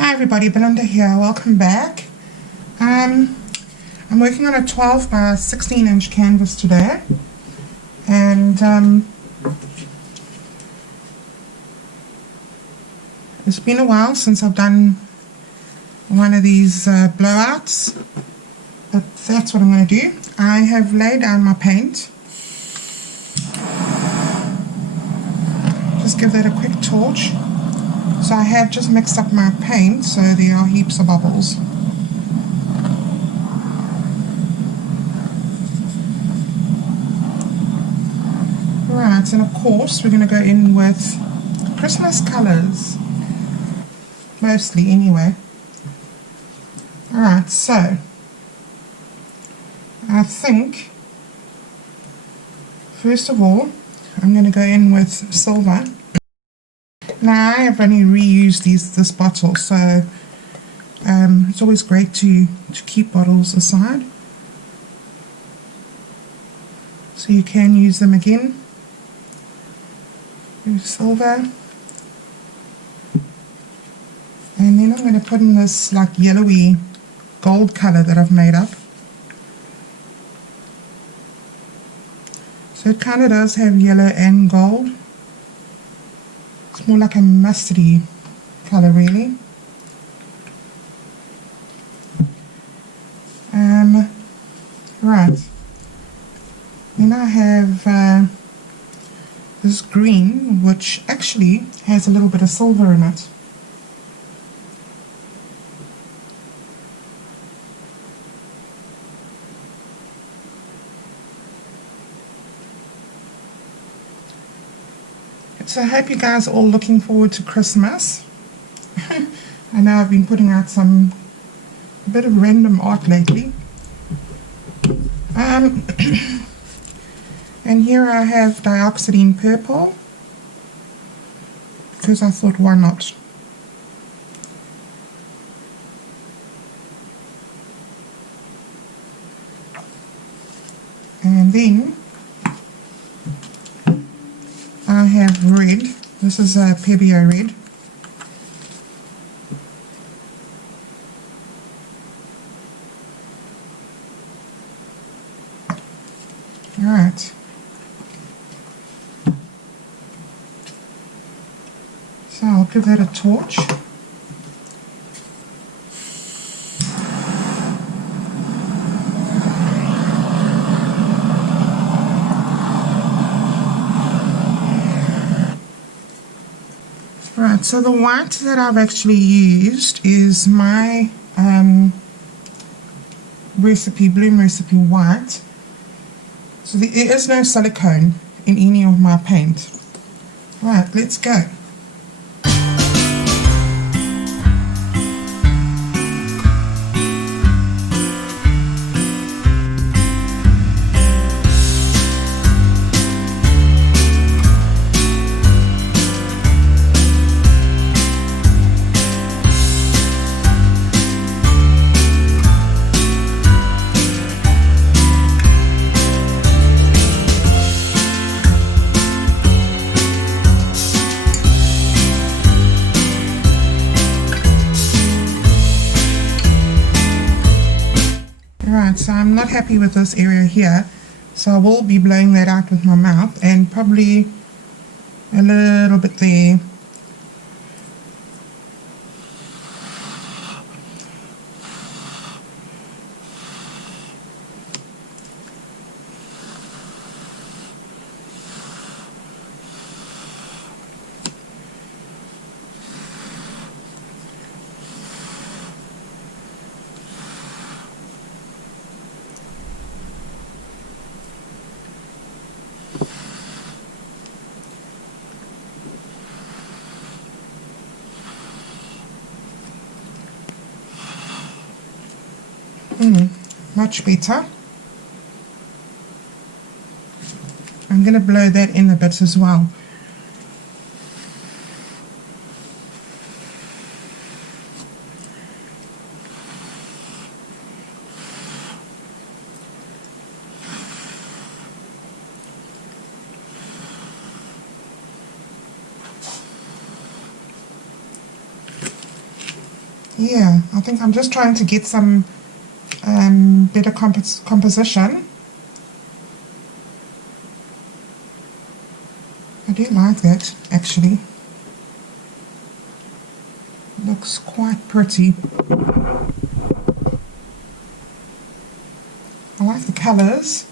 Hi everybody, Belinda here. Welcome back. I'm working on a 12 by 16 inch canvas today, and it's been a while since I've done one of these blowouts, but that's what I'm going to do. I have laid down my paint. Just give that a quick torch. So I have just mixed up my paint, so there are heaps of bubbles. Right, and of course we're going to go in with Christmas colours, mostly anyway. Alright, so I think first of all I'm going to go in with silver. Now I have only reused this bottle, so it's always great to keep bottles aside, so you can use them again. Use silver, and then I'm going to put in this like yellowy gold color that I've made up. So it kind of does have yellow and gold. It's more like a mustardy color, really. Right. Then I have this green, which actually has a little bit of silver in it. So I hope you guys are all looking forward to Christmas. I know I've been putting out a bit of random art lately. And here I have dioxazine purple, because I thought, why not? And then I have red. This is a Pebeo red. Alright. So I'll give that a torch. Right, so the white that I've actually used is my Bloom Recipe white. So there is no silicone in any of my paint. Right, let's go. Right, so I'm not happy with this area here, so I will be blowing that out with my mouth, and probably a little bit there. Much better. I'm going to blow that in a bit as well. Yeah, I think I'm just trying to get some better composition. I do like that, actually. Looks quite pretty. I like the colours,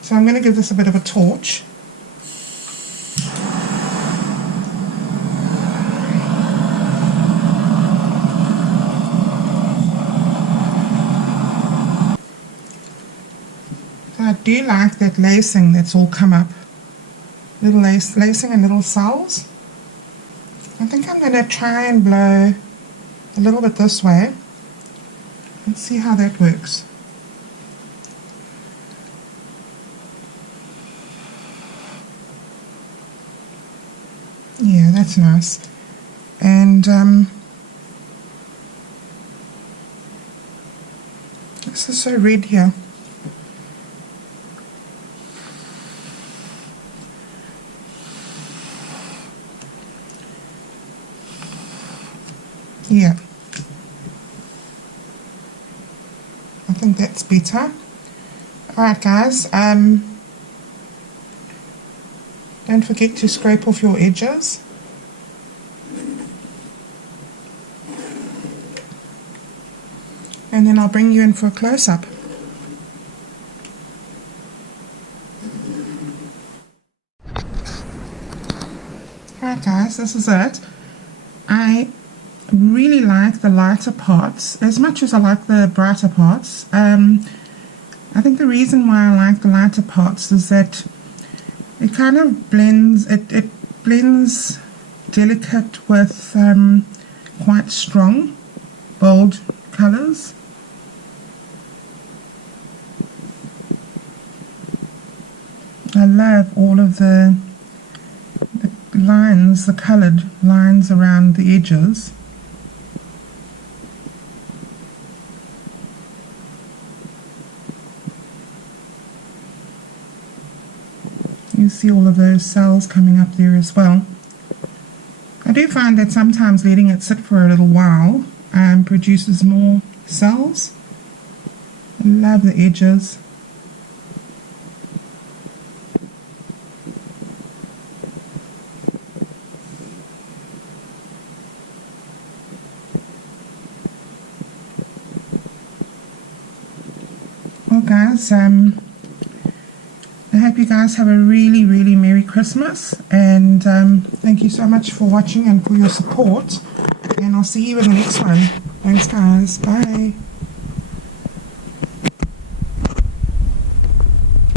so I'm going to give this a bit of a torch. So I do like that lacing that's all come up. Little lacing and little cells. I think I'm going to try and blow a little bit this way. Let's see how that works. Yeah, that's nice. And this is so red here. Yeah, I think that's better. Alright guys, don't forget to scrape off your edges. And then I'll bring you in for a close-up. Alright guys, this is it. I really like the lighter parts as much as I like the brighter parts. I think the reason why I like the lighter parts is that it kind of blends, it blends delicate with quite strong, bold colours. I love all of the lines, the coloured lines around the edges. You see all of those cells coming up there as well. I do find that sometimes letting it sit for a little while produces more cells. I love the edges. Well guys, I hope you guys have a really Merry Christmas, and thank you so much for watching and for your support, and I'll see you in the next one. Thanks guys, bye.